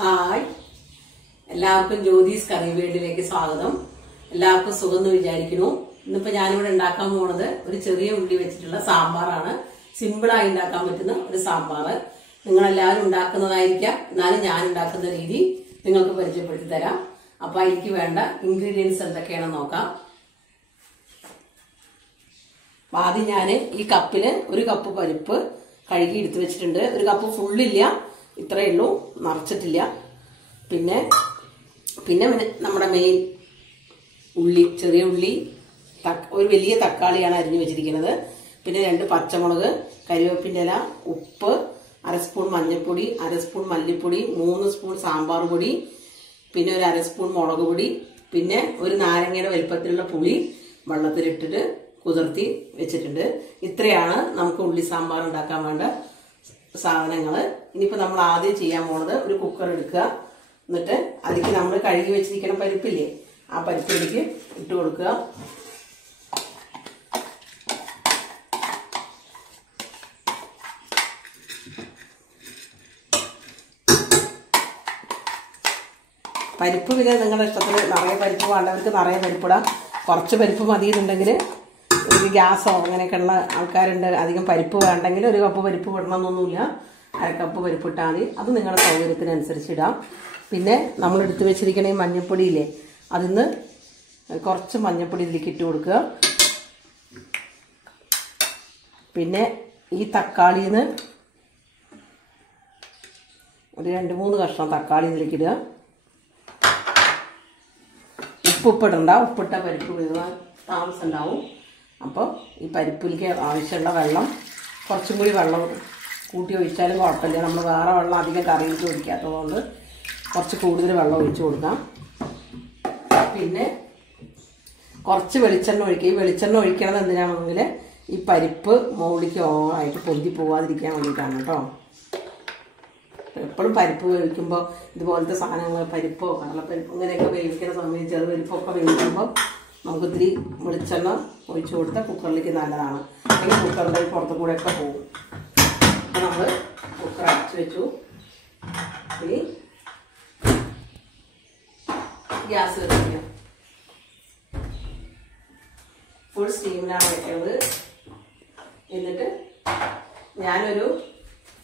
Hi, എല്ലാവർക്കും ജ്യോതിസ് കറി വേൾഡിലേക്ക് സ്വാഗതം. എല്ലാവർക്കും സുഖം എന്ന് വിചാരിക്കുന്നു. ഇന്നിപ്പോ ഞാനിവിടെ ഉണ്ടാക്കാൻ പോകുന്നത് ഒരു ചെറിയ ഉള്ളി വെച്ചിട്ടുള്ള സാമ്പാറാണ്. സിമ്പിളായി ഉണ്ടാക്കാൻ പറ്റുന്ന ഒരു സാമ്പാർ. നിങ്ങളെല്ലാവരും ഉണ്ടാക്കുന്നതായിരിക്കാം, എന്നാലും ഞാൻ ഉണ്ടാക്കുന്ന രീതി നിങ്ങൾക്ക് പരിചയപ്പെടുത്തി തരാം. അപ്പൊ എനിക്ക് വേണ്ട ഇൻഗ്രീഡിയൻസ് എന്തൊക്കെയാണെന്ന് നോക്കാം. ആദ്യം ഞാൻ ഈ കപ്പില് ഒരു കപ്പ് പരിപ്പ് കഴുകി എടുത്തു വെച്ചിട്ടുണ്ട്. ഒരു കപ്പ് ഫുള്ളില്ല, ഇത്രയേ ഉള്ളൂ, നിറച്ചിട്ടില്ല. പിന്നെ നമ്മുടെ മെയിൻ ഉള്ളി, ചെറിയ ഉള്ളി, ഒരു വലിയ തക്കാളിയാണ് അരിഞ്ഞു വെച്ചിരിക്കുന്നത്. പിന്നെ 2 പച്ചമുളക്, കരിവേപ്പിൻ്റെ ഇല, ഉപ്പ്, 1/2 സ്പൂൺ മഞ്ഞൾപ്പൊടി, 1/2 സ്പൂൺ മല്ലിപ്പൊടി, 3 സ്പൂൺ സാമ്പാർ പൊടി, പിന്നെ ഒരു 1/2 സ്പൂൺ മുളക് പൊടി, പിന്നെ ഒരു നാരങ്ങയുടെ വലുപ്പത്തിലുള്ള പുളി വെള്ളത്തിലിട്ടിട്ട് കുതിർത്തി വെച്ചിട്ടുണ്ട്. ഇത്രയാണ് നമുക്ക് ഉള്ളി സാമ്പാർ ഉണ്ടാക്കാൻ വേണ്ട സാധനങ്ങൾ. ഇനിയിപ്പോൾ നമ്മൾ ആദ്യം ചെയ്യാൻ പോണത്, ഒരു കുക്കർ എടുക്കുക. എന്നിട്ട് അതിലേക്ക് നമ്മൾ കഴുകി വെച്ചിരിക്കുന്ന പരിപ്പില്ലേ, ആ പരിപ്പിലേക്ക് ഇട്ട് കൊടുക്കുക. പരിപ്പ് പിന്നെ നിങ്ങളുടെ ഇഷ്ടത്തിന് നിറയെ പരിപ്പ് വേണ്ടവർക്ക് നിറയെ പരിപ്പിടാം. കുറച്ച് പരിപ്പ് മതിയെന്നുണ്ടെങ്കിൽ, ഒരു ഗ്യാസോ അങ്ങനെയൊക്കെയുള്ള ആൾക്കാരുണ്ട്, അധികം പരിപ്പ് വേണ്ടെങ്കിൽ 1 കപ്പ് പരിപ്പ് ഇടണമെന്നൊന്നുമില്ല, 1/2 കപ്പ് പരിപ്പ് ഇട്ടാൽ മതി. അത് നിങ്ങളുടെ സൗകര്യത്തിനനുസരിച്ച് ഇടാം. പിന്നെ നമ്മൾ എടുത്തു വെച്ചിരിക്കുന്ന ഈ മഞ്ഞൾപ്പൊടിയില്ലേ, അതിന്ന് കുറച്ച് മഞ്ഞൾപ്പൊടി ഇതിലേക്ക് ഇട്ട് കൊടുക്കുക. പിന്നെ ഈ തക്കാളിന്ന് ഒരു 2-3 കഷ്ണം തക്കാളി ഇതിലേക്ക് ഇടുക. ഉപ്പിടണ്ട, ഉപ്പിട്ട പരിപ്പ് വീഴാൻ താമസം ഉണ്ടാവും. അപ്പോൾ ഈ പരിപ്പിലേക്ക് ആവശ്യമുള്ള വെള്ളം, കുറച്ചും കൂടി വെള്ളം കൂട്ടി ഒഴിച്ചാലും കുഴപ്പമില്ല. നമ്മൾ വേറെ വെള്ളം അധികം കറിയിലേക്ക് ഒഴിക്കാത്തതുകൊണ്ട് കുറച്ച് കൂടുതൽ വെള്ളം ഒഴിച്ച് കൊടുക്കാം. പിന്നെ കുറച്ച് വെളിച്ചെണ്ണ ഒഴിക്കുക. ഈ വെളിച്ചെണ്ണ ഒഴിക്കണത് എന്തിനാണെങ്കിൽ ഈ പരിപ്പ് മുകളിലേക്ക് ഓവറായിട്ട് പൊന്തി പോകാതിരിക്കാൻ വേണ്ടിയിട്ടാണ് കേട്ടോ. എപ്പോഴും പരിപ്പ് വേവിക്കുമ്പോൾ ഇതുപോലത്തെ സാധനങ്ങൾ, പരിപ്പോ കടലപ്പരിപ്പ് ഇങ്ങനെയൊക്കെ വേവിക്കുന്ന സമയം, ചെറുപരിപ്പൊക്കെ വേവിക്കുമ്പോൾ നമുക്ക് ഇത്തിരി വെളിച്ചെണ്ണ ഒഴിച്ച് കൊടുത്താൽ കുക്കറിലേക്ക് നല്ലതാണ്. അല്ലെങ്കിൽ കുക്കറിൻ്റെ പുറത്തു കൂടെയൊക്കെ പോകും. അപ്പോൾ നമ്മൾ കുക്കർ അടച്ചു വെച്ചു. ഇനി ഗ്യാസ് വെച്ചിരിക്കുക. ഫുൾ സ്റ്റീമിലാണ് വെക്കുന്നത്. എന്നിട്ട് ഞാനൊരു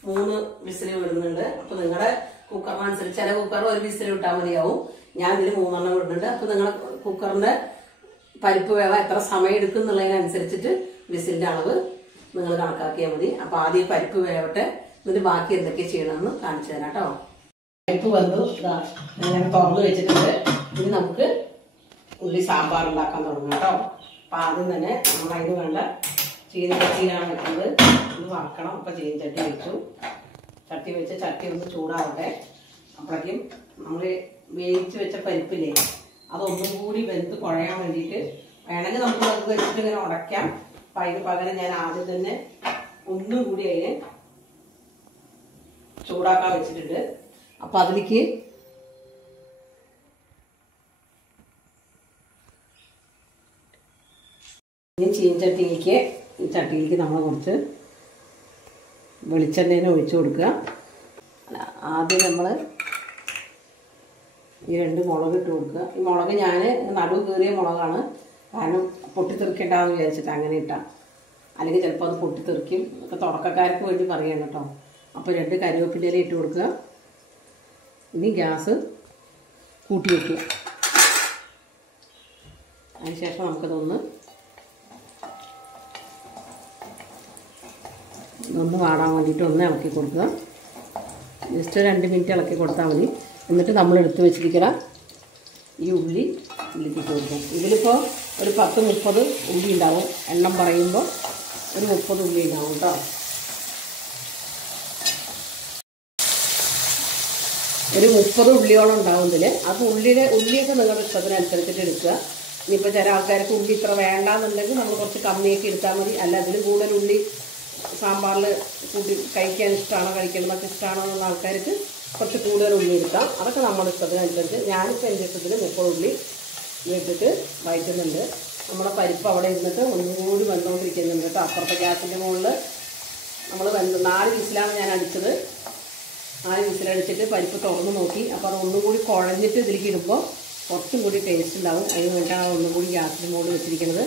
3 വിസിൽ വിടുന്നുണ്ട്. അപ്പോൾ നിങ്ങളുടെ കുക്കറിനനുസരിച്ച്, ചില കുക്കറിൽ 1 വിസിൽ വിട്ടാൽ മതിയാവും. ഞാൻ ഇതിൽ 3 എണ്ണം വിടുന്നുണ്ട്. അപ്പോൾ നിങ്ങളുടെ കുക്കറിൻ്റെ പരിപ്പ് വേവാൻ എത്ര സമയം എടുക്കും എന്നുള്ളതിനനുസരിച്ചിട്ട് വിസിലിൻ്റെ അളവ് നിങ്ങൾ കണക്കാക്കിയാൽ മതി. അപ്പോൾ ആദ്യം പരിപ്പ് വേവട്ടെ, എന്നിട്ട് ബാക്കി എന്തൊക്കെ ചെയ്യണമെന്ന് കാണിച്ചു തരാം കേട്ടോ. പരിപ്പ് വന്നു ഇങ്ങനെ തുറന്ന് വെച്ചിട്ടുണ്ട്. ഇനി നമുക്ക് ഉള്ളി സാമ്പാർ ഉണ്ടാക്കാൻ തുടങ്ങാം കേട്ടോ. അപ്പം ആദ്യം തന്നെ നമ്മൾ അതിന് വേണ്ട ചീനച്ചട്ടിയിലാണ് വെക്കുന്നത്. ഇത് വറക്കണം. അപ്പം ചീനച്ചട്ടി വെച്ചു. ചട്ടി വെച്ച് ചട്ടി ഒന്ന് ചൂടാവട്ടെ. അപ്പോഴേക്കും നമ്മൾ വേവിച്ച് വെച്ച പരിപ്പില്ലേ, അതൊന്നും കൂടി വെന്ത് കുഴയാൻ വേണ്ടിയിട്ട് വേണമെങ്കിൽ നമുക്ക് വെന്ത് വെച്ചിട്ട് ഇങ്ങനെ ഉടയ്ക്കാം. അപ്പം അതിന് പകരം ഞാൻ ആദ്യം തന്നെ ഒന്നും കൂടി അതിന് ചൂടാക്കാൻ വെച്ചിട്ടുണ്ട്. അപ്പം അതിലേക്ക് ഈ ചീനച്ചട്ടിയിലേക്ക്, ഈ ചട്ടിയിലേക്ക് നമ്മൾ കുറച്ച് വെളിച്ചെണ്ണ ഒഴിച്ചു കൊടുക്കുക. ആദ്യം നമ്മൾ ഈ 2 മുളക് ഇട്ട് കൊടുക്കുക. ഈ മുളക് ഞാൻ നടുവ് കീറിയ മുളകാണ്, കാരണം പൊട്ടിത്തെറിക്കണ്ടെന്ന് വിചാരിച്ചിട്ട് അങ്ങനെ ഇട്ടാൽ, അല്ലെങ്കിൽ ചിലപ്പോൾ അത് പൊട്ടിത്തെറിക്കും. ഒക്കെ തുടക്കക്കാർക്ക് വേണ്ടി പറയാം കേട്ടോ. അപ്പോൾ 2 കരിവേപ്പിൻ്റെ ഇല ഇട്ട് കൊടുക്കുക. ഇനി ഗ്യാസ് കൂട്ടി വയ്ക്കുക. അതിനുശേഷം നമുക്കതൊന്ന് വാടാൻ വേണ്ടിയിട്ട് ഒന്ന് ഇളക്കി കൊടുക്കുക. ജസ്റ്റ് 2 മിനിറ്റ് ഇളക്കി കൊടുത്താൽ മതി. എന്നിട്ട് നമ്മൾ എടുത്ത് വെച്ചിരിക്കുന്ന ഈ ഉള്ളി ഉള്ളിലേക്ക് കൊടുക്കാം. ഇതിലിപ്പോൾ ഒരു 10-30 ഉള്ളി ഉണ്ടാവും. എണ്ണം പറയുമ്പോൾ ഒരു 30 ഉള്ളി ഉണ്ടാവും കേട്ടോ. ഒരു 30 ഉള്ളിയോളം ഉണ്ടാവും ഇതിൽ. അപ്പോൾ ഉള്ളിയൊക്കെ നിങ്ങളുടെ ഇഷ്ടത്തിനനുസരിച്ചിട്ട് എടുക്കുക. ഇനിയിപ്പോൾ ചില ആൾക്കാർക്ക് ഉള്ളി ഇത്ര വേണ്ടാന്നുണ്ടെങ്കിൽ നമ്മൾ കുറച്ച് കമ്മിയൊക്കെ എടുത്താൽ മതി. അല്ല, അതിൽ കൂടുതൽ ഉള്ളി സാമ്പാറിൽ കൂട്ടി കഴിക്കാൻ ഇഷ്ടമാണോ, കഴിക്കണമെന്നൊക്കെ ഇഷ്ടമാണോ എന്നുള്ള ആൾക്കാർക്ക് കുറച്ച് കൂടുതൽ ഉള്ളി എടുക്കാം. അതൊക്കെ നമ്മുടെ ഇഷ്ടത്തിനനുസരിച്ച്. ഞാനിപ്പോൾ എൻ്റെ ഇഷ്ടത്തിൽ 30 ഉള്ളി ഇട്ടിട്ട് വഴറ്റുന്നുണ്ട്. നമ്മുടെ പരിപ്പ് അവിടെ ഇരുന്നിട്ട് ഒന്നുകൂടി വെന്തുകൊണ്ടിരിക്കുന്നുണ്ട് കേട്ടോ. അപ്പുറത്തെ ഗ്യാസിൻ്റെ മുകളിൽ നമ്മൾ 4 വിസിലാണ് ഞാൻ അടിച്ചത്. 4 വിസിലടിച്ചിട്ട് പരിപ്പ് തുറന്ന് നോക്കി. അപ്പോൾ അത് ഒന്നും കൂടി കുഴഞ്ഞിട്ട് ഇതിലേക്ക് ഇടുമ്പോൾ കുറച്ചും കൂടി ടേസ്റ്റ് ഉണ്ടാവും. അതിന് വേണ്ടിയിട്ടാണ് ഒന്നും കൂടി ഗ്യാസിന് മുകളിൽ വെച്ചിരിക്കുന്നത്.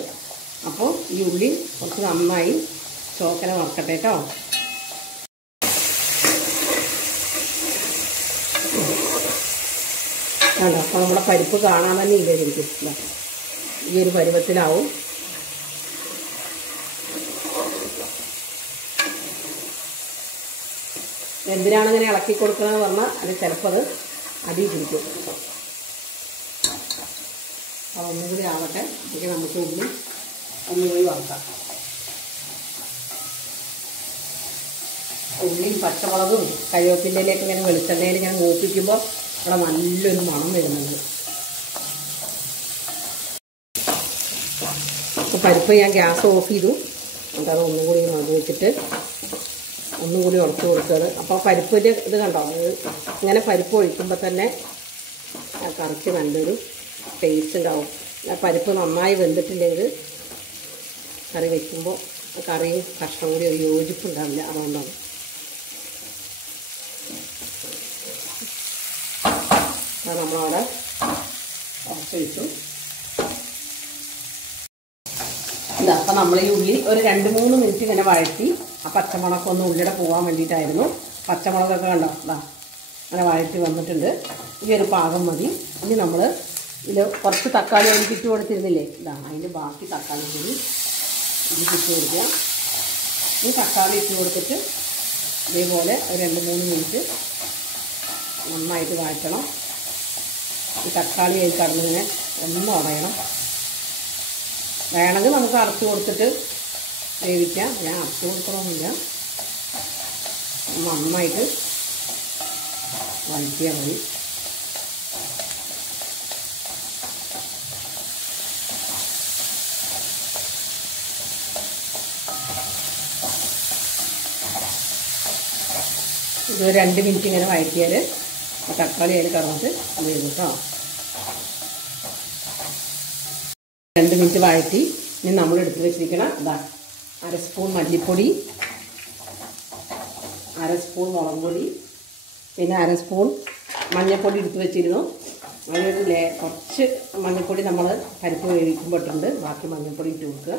അപ്പോൾ ഈ ഉള്ളി കുറച്ച് നന്നായി ചോക്കന വറക്കട്ടെ കേട്ടോ. കണ്ടോ, അപ്പോൾ നമ്മുടെ പരിപ്പ് കാണാൻ തന്നെ ഇല്ല ശരിക്കും. ഈ ഒരു പരുവത്തിലാവും. എന്തിനാണ് ഇങ്ങനെ ഇളക്കി കൊടുക്കണമെന്ന് പറഞ്ഞാൽ അത് ചിലപ്പോൾ അത് അടി പിടിക്കും. അപ്പോൾ ഒന്നും കൂടി ആവട്ടെ. അതൊക്കെ നമുക്ക് ഉള്ളി ഒന്നുകൂടി വറുക്കാം. ഉള്ളിയും പച്ചമുളകും കറിവേപ്പിലയിലേക്ക് ഇങ്ങനെ വെളിച്ചെണ്ണയിൽ ഇങ്ങനെ മൂപ്പിക്കുമ്പോൾ ഇവിടെ നല്ലൊരു മണം വരുന്നുണ്ട്. അപ്പോൾ പരിപ്പ് ഞാൻ ഗ്യാസ് ഓഫ് ചെയ്തു. എന്നിട്ട് അത് ഒന്നും കൂടി നടുവ് വെച്ചിട്ട് ഒന്നും കൂടി ഉടച്ചു കൊടുക്കുകയാണ്. അപ്പോൾ പരിപ്പിൻ്റെ ഇത് കണ്ടോ, ഇങ്ങനെ പരിപ്പ് ഒഴിക്കുമ്പോൾ തന്നെ കറിക്ക് നല്ലൊരു ടേസ്റ്റ് ഉണ്ടാവും. പരിപ്പ് നന്നായി വെന്തിട്ടില്ലെങ്കിൽ കറി വയ്ക്കുമ്പോൾ കറിയും കഷ്ണം കൂടി ഒരു യോജിപ്പുണ്ടാവില്ല. അതുകൊണ്ടാണ്. അത് നമ്മളവിടെ ഉടച്ചു വെച്ചു. ഇതാ അപ്പം നമ്മൾ ഈ ഉള്ളി ഒരു 2-3 മിനിറ്റ് ഇങ്ങനെ വഴറ്റി ആ പച്ചമുളകൊക്കെ ഒന്ന് ഉള്ളിയുടെ പോകാൻ വേണ്ടിയിട്ടായിരുന്നു. പച്ചമുളകൊക്കെ കണ്ടോ, ഇതാ അങ്ങനെ വഴറ്റി വന്നിട്ടുണ്ട്. ഈ ഒരു പാകം മതി. ഇനി നമ്മൾ ഇതിൽ കുറച്ച് തക്കാളി അതിന് ഇട്ട് കൊടുത്തിരുന്നില്ലേ, ഇതാ അതിൻ്റെ ബാക്കി തക്കാളി കൂടി ഇതിൽ ഇട്ട് കൊടുക്കുക. ഈ തക്കാളി ഇട്ട് കൊടുത്തിട്ട് ഇതേപോലെ ഒരു 2-3 മിനിറ്റ് നന്നായിട്ട് വഴറ്റണം. ഈ തക്കാളി അതിൽ കടന്നിങ്ങനെ ഒന്നും ഉടയണം. വേണമെങ്കിൽ നമുക്ക് അടച്ചു കൊടുത്തിട്ട് വേവിക്കാം. ഞാൻ അടച്ചു കൊടുക്കണമെന്നില്ല. നന്നായിട്ട് വഴറ്റിയാൽ മതി. ഇത് 2 മിനിറ്റ് ഇങ്ങനെ വഴറ്റിയാൽ തക്കാളി അതിൽ കറന്നിട്ട് വേവും കേട്ടോ. 2 മിനിറ്റ് വഴറ്റി ഇനി നമ്മൾ എടുത്ത് വെച്ചിരിക്കണം ഇതാ 1/2 സ്പൂൺ മല്ലിപ്പൊടി, 1/2 സ്പൂൺ മുളക് പൊടി, പിന്നെ 1/2 സ്പൂൺ മഞ്ഞൾപ്പൊടി എടുത്ത് വെച്ചിരുന്നു. അതിലൊരു കുറച്ച് മഞ്ഞൾപ്പൊടി നമ്മൾ പരിപ്പ് വേവിക്കുമ്പോൾ ഇട്ടുണ്ട്. ബാക്കി മഞ്ഞൾപ്പൊടി ഇട്ട് കൊടുക്കുക.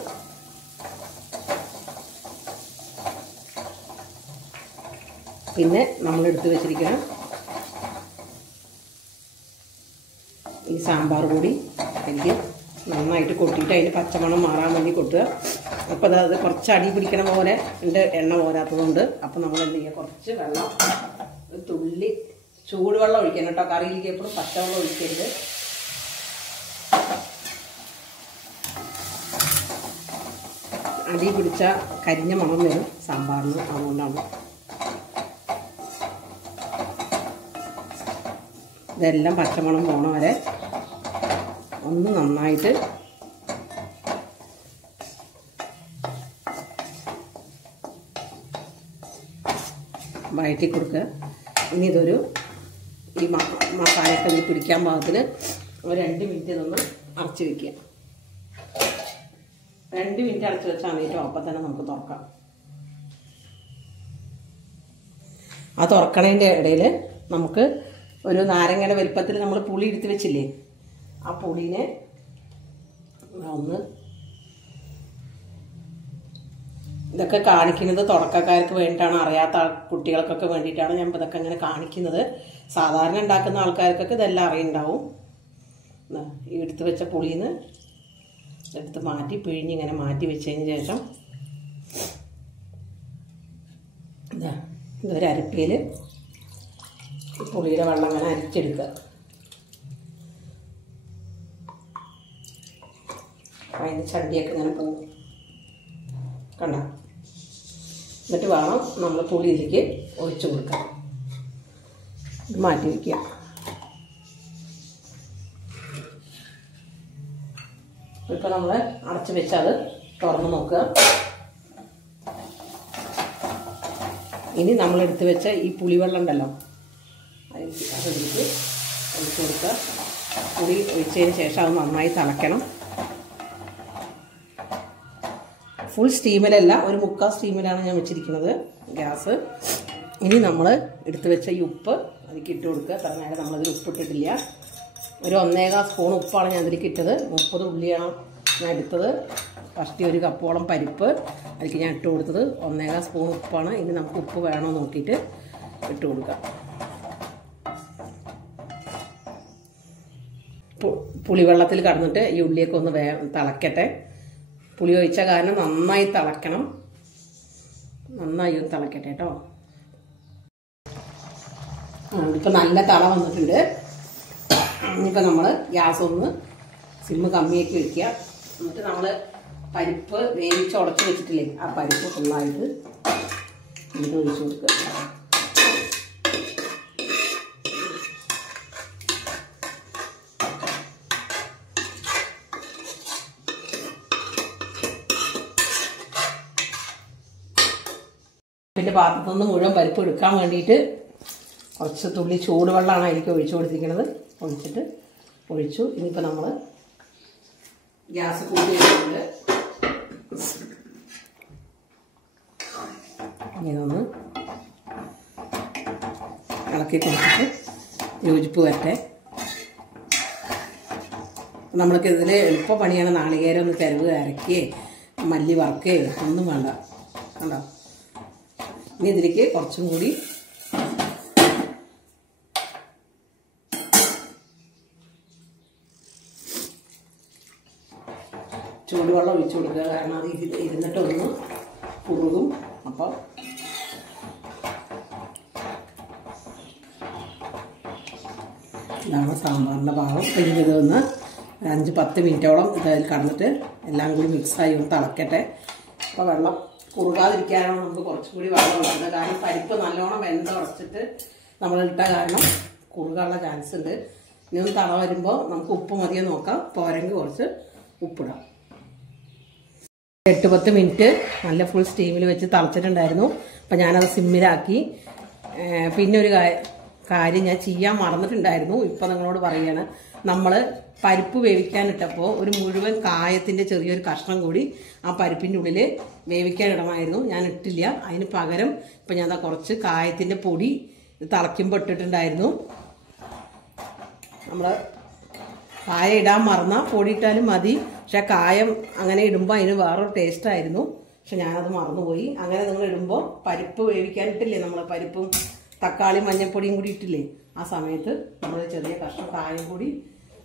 പിന്നെ നമ്മളെടുത്ത് വെച്ചിരിക്കണം ഈ സാമ്പാർ പൊടി എനിക്ക് നന്നായിട്ട് കൊട്ടിയിട്ട് അതിൻ്റെ പച്ചമണം മാറാൻ വേണ്ടി കൊട്ടുക. അപ്പോൾ അത് കുറച്ച് അടി പിടിക്കണ പോലെ എൻ്റെ എണ്ണ പോരാത്തതുകൊണ്ട് അപ്പോൾ നമ്മൾ എന്ത് ചെയ്യുക, കുറച്ച് വെള്ളം, ഒരു തുള്ളി ചൂടുവെള്ളം ഒഴിക്കണം കേട്ടോ. കറിയിലേക്ക് എപ്പോഴും പച്ചവെള്ളം ഒഴിക്കരുത്. അടി പിടിച്ച കരിഞ്ഞ മണം വരും സാമ്പാറിന്. അതുകൊണ്ടാണ് ഇതെല്ലാം പച്ചമണം പോണ വരെ ഒന്ന് നന്നായിട്ട് വഴറ്റി കൊടുക്കുക. ഇനി ഇതൊരു ഈ മസാലയൊക്കെ ഒന്ന് പിടിക്കാൻ പാകത്തിന് ഒരു 2 മിനിറ്റ് ഇതൊന്ന് അടച്ച് വയ്ക്കുക. 2 മിനിറ്റ് അടച്ച് വെച്ചാൽ മതി. അപ്പം തന്നെ നമുക്ക് തുറക്കാം. ആ തുറക്കണതിൻ്റെ ഇടയിൽ നമുക്ക് ഒരു നാരങ്ങയുടെ വലുപ്പത്തിൽ നമ്മൾ പുളി എടുത്ത് വെച്ചില്ലേ, ആ പുളീനെ ഒന്ന്, ഇതൊക്കെ കാണിക്കുന്നത് തുടക്കക്കാർക്ക് വേണ്ടിയിട്ടാണ്, അറിയാത്ത കുട്ടികൾക്കൊക്കെ വേണ്ടിയിട്ടാണ് ഞാൻ ഇതൊക്കെ ഇങ്ങനെ കാണിക്കുന്നത്. സാധാരണ ഉണ്ടാക്കുന്ന ആൾക്കാർക്കൊക്കെ ഇതെല്ലാം അറിയുണ്ടാവും. ഈ എടുത്ത് വെച്ച പുളിയിൽ നിന്ന് എടുത്ത് മാറ്റി പിഴിഞ്ഞിങ്ങനെ മാറ്റി വെച്ചതിന് ശേഷം ഇതൊരു അരപ്പയിൽ പുളിയുടെ വെള്ളം അങ്ങനെ അരിച്ചെടുക്കുക. അതിന് ചണ്ടിയൊക്കെ ഇങ്ങനെ പോകും കണ്ട. എന്നിട്ട് വേണം നമ്മൾ പുളിയിലേക്ക് ഒഴിച്ചു കൊടുക്കാൻ. ഇത് മാറ്റി വയ്ക്കുക. ഇപ്പോൾ നമ്മൾ അടച്ച് വെച്ച് അത് തുറന്ന് നോക്കുക. ഇനി നമ്മളെടുത്ത് വെച്ച ഈ പുളിവെള്ളം ഉണ്ടല്ലോ, അതെടുത്ത് ഒഴിച്ചു കൊടുക്കുക. പുളി ഒഴിച്ചതിന് ശേഷം അത് നന്നായി തിളയ്ക്കണം. ഫുൾ സ്റ്റീമിലല്ല, ഒരു മുക്കാൽ സ്റ്റീമിലാണ് ഞാൻ വെച്ചിരിക്കുന്നത് ഗ്യാസ്. ഇനി നമ്മൾ എടുത്തു വെച്ച ഈ ഉപ്പ് അതിലേക്ക് ഇട്ട് കൊടുക്കുക. കാരണം നേരെ നമ്മളതിൽ ഉപ്പിട്ടിട്ടില്ല. ഒരു 1.25 സ്പൂൺ ഉപ്പാണ് ഞാൻ അതിലേക്ക് ഇട്ടത്. 30 ഉള്ളിയാണ് ഞാൻ എടുത്തത്. ഫസ്റ്റ് ഒരു കപ്പോളം പരിപ്പ് അതിലേക്ക് ഞാൻ ഇട്ട് കൊടുത്തത്. 1.25 സ്പൂൺ ഉപ്പാണ്. ഇനി നമുക്ക് ഉപ്പ് വേണോ നോക്കിയിട്ട് ഇട്ട് കൊടുക്കാം. പുളിവെള്ളത്തിൽ കടന്നിട്ട് ഈ ഉള്ളിയൊക്കെ ഒന്ന് തിളക്കട്ടെ. പുളി ഒഴിച്ച കാരണം നന്നായി തിളക്കണം. നന്നായി ഒന്ന് തിളക്കട്ടെ കേട്ടോ. ഇപ്പം നല്ല തള വന്നിട്ടുണ്ട്. ഇനിയിപ്പോൾ നമ്മൾ ഗ്യാസ് ഒന്ന് സിമ്മ് കമ്മിയാക്കി വയ്ക്കുക. എന്നിട്ട് നമ്മൾ പരിപ്പ് വേവിച്ച് ഉടച്ച് വെച്ചിട്ടില്ലേ, ആ പരിപ്പ് ഫുള്ളായിട്ട് ഇത് ഒഴിച്ച് കൊടുക്കുക. പിന്നെ പാത്രത്തിൽ നിന്ന് മുഴുവൻ പരിപ്പ് എടുക്കാൻ വേണ്ടിയിട്ട് കുറച്ച് തുള്ളി ചൂടുവെള്ളമാണ് അതിലേക്ക് ഒഴിച്ചു കൊടുത്തിരിക്കുന്നത്. ഒഴിച്ചു. ഇനിയിപ്പോൾ നമ്മൾ ഗ്യാസ് കൂട്ടി വെച്ചിട്ടുണ്ട്. ഇതൊന്ന് ഇളക്കി കൊടുത്തിട്ട് യോജിപ്പ് വരട്ടെ. നമ്മൾക്ക് ഇതിൽ എളുപ്പ പണിയാണ്. നാളികേരം ഒന്ന് ചിരവ് അരക്കുകയോ മല്ലി വറുക്കുകയോ ഒന്നും വേണ്ട. കണ്ടോ? ഇനി ഇതിലേക്ക് കുറച്ചും കൂടി ചൂടുവെള്ളം ഒഴിച്ചു കൊടുക്കുക. കാരണം അത് ഇരുന്നിട്ടൊന്ന് കുറുകും. അപ്പോൾ ഇതാണ് സാമ്പാറിൻ്റെ ഭാഗം. കഴിഞ്ഞതൊന്ന് 5-10 മിനിറ്റോളം ഇതിൽ കടന്നിട്ട് എല്ലാം കൂടി മിക്സായി ഒന്ന് തിളക്കട്ടെ. അപ്പോൾ വെള്ളം കുറുകാതിരിക്കാനാണ് നമുക്ക് കുറച്ചും കൂടി വെള്ളം ഒഴിക്കുന്നത്. കാരണം പരിപ്പ് നല്ലോണം ഉടച്ചിട്ട് നമ്മളിട്ട കാരണം കുറുകാനുള്ള ചാൻസ് ഉണ്ട്. ഇനി ഒന്ന് തള വരുമ്പോൾ നമുക്ക് ഉപ്പ് മതിയെ നോക്കാം. പോരെങ്കിൽ കുറച്ച് ഉപ്പിടാം. 8-10 മിനിറ്റ് നല്ല ഫുൾ സ്റ്റീമിൽ വെച്ച് തിളച്ചിട്ടുണ്ടായിരുന്നു. അപ്പം ഞാനത് സിമ്മിലാക്കി. പിന്നെ ഒരു കാര്യം ഞാൻ ചെയ്യാൻ മറന്നിട്ടുണ്ടായിരുന്നു. ഇപ്പം നിങ്ങളോട് പറയുകയാണ്. നമ്മൾ പരിപ്പ് വേവിക്കാനിട്ടപ്പോൾ ഒരു മുഴുവൻ കായത്തിൻ്റെ ചെറിയൊരു കഷ്ണം കൂടി ആ പരിപ്പിൻ്റെ ഉള്ളിൽ വേവിക്കാനിടമായിരുന്നു. ഞാൻ ഇട്ടില്ല. അതിന് പകരം ഇപ്പം ഞാൻ കുറച്ച് കായത്തിൻ്റെ പൊടി തിളയ്ക്കുമ്പോൾ ഇട്ടിട്ടുണ്ടായിരുന്നു. നമ്മൾ കായ ഇടാൻ മറന്നാൽ പൊടി ഇട്ടാലും മതി. പക്ഷെ കായം അങ്ങനെ ഇടുമ്പോൾ അതിന് വേറൊരു ടേസ്റ്റായിരുന്നു. പക്ഷെ ഞാനത് മറന്നുപോയി. അങ്ങനെ നിങ്ങൾ ഇടുമ്പോൾ പരിപ്പ് വേവിക്കാനിട്ടില്ലേ, നമ്മൾ പരിപ്പും തക്കാളി മഞ്ഞൾപ്പൊടിയും കൂടി ഇട്ടില്ലേ, ആ സമയത്ത് നമ്മൾ ചെറിയ കഷ്ണം കായം കൂടി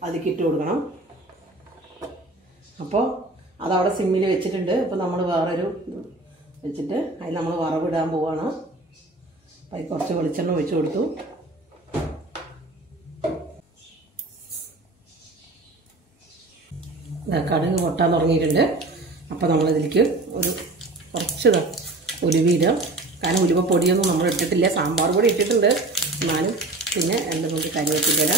അതിലേക്ക് ഇട്ട് കൊടുക്കണം. അപ്പോൾ അതവിടെ സിമ്മിൽ വെച്ചിട്ടുണ്ട്. അപ്പോൾ നമ്മൾ വേറൊരു വെച്ചിട്ട് അതിൽ നമ്മൾ വറവിടാൻ പോവാണ്. അതിൽ കുറച്ച് വെളിച്ചെണ്ണ ഒഴിച്ചു കൊടുത്തു. കടുക് പൊട്ടാൻ തുടങ്ങിയിട്ടുണ്ട്. അപ്പോൾ നമ്മളിതിലേക്ക് കുറച്ച് ഉലുവയിടുക. കാരണം ഉലുവ പൊടിയൊന്നും നമ്മൾ ഇട്ടിട്ടില്ല. സാമ്പാർ പൊടി ഇട്ടിട്ടുണ്ട് എന്നാലും. പിന്നെ 2 മുറി കരിവേപ്പില,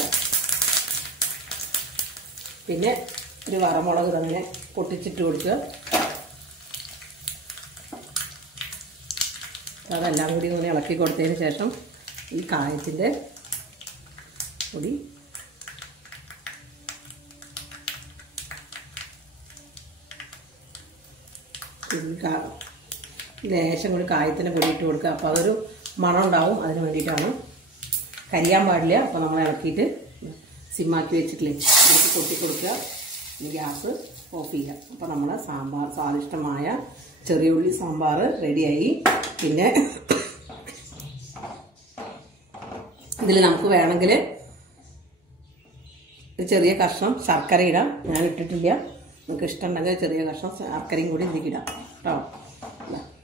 പിന്നെ ഒരു വറമുളക് തന്നെ പൊട്ടിച്ചിട്ട് കൊടുക്കുക. അതെല്ലാം കൂടി ഇങ്ങനെ ഇളക്കി കൊടുത്തതിന് ശേഷം ഈ കായത്തിൻ്റെ പൊടി ലേശം കൂടി കായത്തിൻ്റെ പൊടി ഇട്ട് കൊടുക്കുക. അപ്പോൾ അതൊരു മണം ഉണ്ടാവും. അതിന് വേണ്ടിയിട്ടാണ്. കരിയാൻ പാടില്ല. അപ്പോൾ നമ്മൾ ഇളക്കിയിട്ട് സിമ്മാക്കി വെച്ചിട്ടില്ലേ ഇതിലേക്ക് കൊട്ടി കൊടുക്കുക. ഗ്യാസ് ഓഫ് ചെയ്യുക. അപ്പോൾ നമ്മുടെ സാമ്പാർ സ്വാദിഷ്ടമായ ചെറിയ ഉള്ളി സാമ്പാർ റെഡിയായി. പിന്നെ ഇതിൽ നമുക്ക് വേണമെങ്കിൽ ഒരു ചെറിയ കഷ്ണം ശർക്കര ഇടാം. ഞാൻ ഇട്ടിട്ടില്ല. നിങ്ങൾക്ക് ഇഷ്ടമുണ്ടെങ്കിൽ ചെറിയ കഷ്ണം ശർക്കരയും കൂടി ഇതിലേക്ക് ഇടാം കേട്ടോ.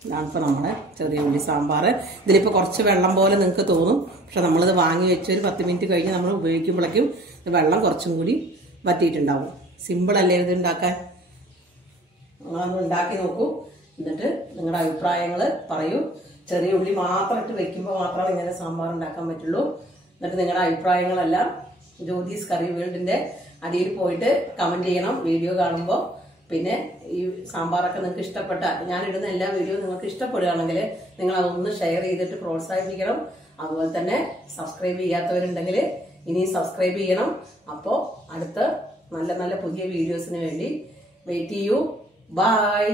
ഇതാണിപ്പോൾ നമ്മുടെ ചെറിയ ഉള്ളി സാമ്പാർ. ഇതിലിപ്പോൾ കുറച്ച് വെള്ളം പോലെ നിങ്ങൾക്ക് തോന്നും. പക്ഷെ നമ്മളിത് വാങ്ങി വെച്ച് ഒരു 10 മിനിറ്റ് കഴിഞ്ഞ് നമ്മൾ ഉപയോഗിക്കുമ്പോഴേക്കും വെള്ളം കുറച്ചും കൂടി വറ്റിയിട്ടുണ്ടാവും. സിമ്പിളല്ലേ ഇത് ഉണ്ടാക്കാൻ? നിങ്ങളൊന്ന് ഉണ്ടാക്കി നോക്കൂ. എന്നിട്ട് നിങ്ങളുടെ അഭിപ്രായങ്ങൾ പറയൂ. ചെറിയ ഉള്ളി മാത്രം ഇട്ട് വെക്കുമ്പോൾ മാത്രമാണ് ഇങ്ങനെ സാമ്പാർ ഉണ്ടാക്കാൻ പറ്റുള്ളൂ. എന്നിട്ട് നിങ്ങളുടെ അഭിപ്രായങ്ങളെല്ലാം ജ്യോതിസ് കറി വേൾഡിൻ്റെ അടിയിൽ പോയിട്ട് കമൻറ്റ് ചെയ്യണം വീഡിയോ കാണുമ്പോൾ. പിന്നെ ഈ സാമ്പാറൊക്കെ നിങ്ങൾക്ക് ഇഷ്ടപ്പെട്ട, ഞാനിടുന്ന എല്ലാ വീഡിയോയും നിങ്ങൾക്ക് ഇഷ്ടപ്പെടുകയാണെങ്കിൽ നിങ്ങൾ അതൊന്ന് ഷെയർ ചെയ്തിട്ട് പ്രോത്സാഹിപ്പിക്കണം. അതുപോലെ തന്നെ സബ്സ്ക്രൈബ് ചെയ്യാത്തവരുണ്ടെങ്കിൽ ഇനി സബ്സ്ക്രൈബ് ചെയ്യണം. അപ്പോൾ അടുത്ത നല്ല നല്ല പുതിയ വീഡിയോസിന് വേണ്ടി വെയിറ്റ് ചെയ്യൂ. ബൈ.